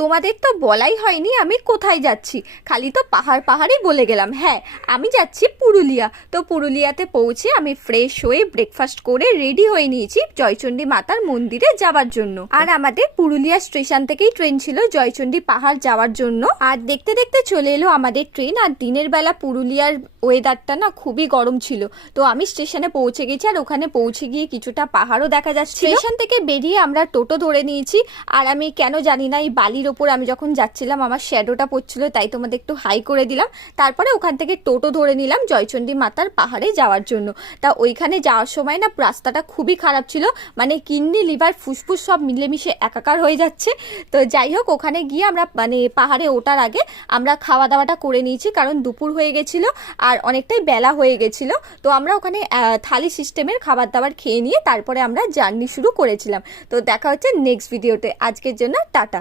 তোমাদের তো বলাই হয়নি আমি কোথায় যাচ্ছি, খালি তো পাহাড় পাহাড়ই বলে গেলাম। হ্যাঁ, আমি যাচ্ছি পুরুলিয়া। তো পুরুলিয়াতে পৌঁছে আমি ফ্রেশ হয়ে ব্রেকফাস্ট করে রেডি হয়ে নিয়েছি জয়চণ্ডী মাতার মন্দিরে যাওয়ার জন্য। আর আমাদের পুরুলিয়া স্টেশন থেকেই ট্রেন ছিল জয়চণ্ডী পাহাড় যাওয়ার জন্য। আর দেখতে দেখতে চলে এলো আমাদের ট্রেন। আর দিনের বেলা পুরুলিয়ার ওয়েদারটা না খুবই গরম ছিল। তো আমি স্টেশনে পৌঁছে গেছি, আর ওখানে পৌঁছে গিয়ে কিছুটা পাহাড়ও দেখা যাচ্ছে। স্টেশন থেকে বেরিয়ে আমরা টোটো ধরে নিয়েছি। আর আমি কেন জানি না এই বালির ওপর আমি যখন যাচ্ছিলাম আমার শ্যাডোটা পড়ছিল, তাই তোমাদের একটু হাই করে দিলাম। তারপরে ওখান থেকে টোটো ধরে নিলাম জয়চণ্ডী মাতার পাহাড়ে যাওয়ার জন্য। তা ওইখানে যাওয়ার সময় না রাস্তাটা খুবই খারাপ ছিল, মানে কিডনি লিভার ফুসফুস সব মিলেমিশে একাকার হয়ে যাচ্ছে। তো যাই হোক, ওখানে গিয়ে আমরা পাহাড়ে ওঠার আগে আমরা খাওয়া দাওয়াটা করে নিয়েছি, কারণ দুপুর হয়ে গেছিল আর অনেকটাই বেলা হয়ে গেছিল। তো আমরা ওখানে থালি সিস্টেমের খাবার দাবার খেয়ে নিয়ে তারপরে আমরা জার্নি শুরু করেছিলাম। তো দেখা হচ্ছে নেক্সট ভিডিওতে। আজকের জন্য টাটা।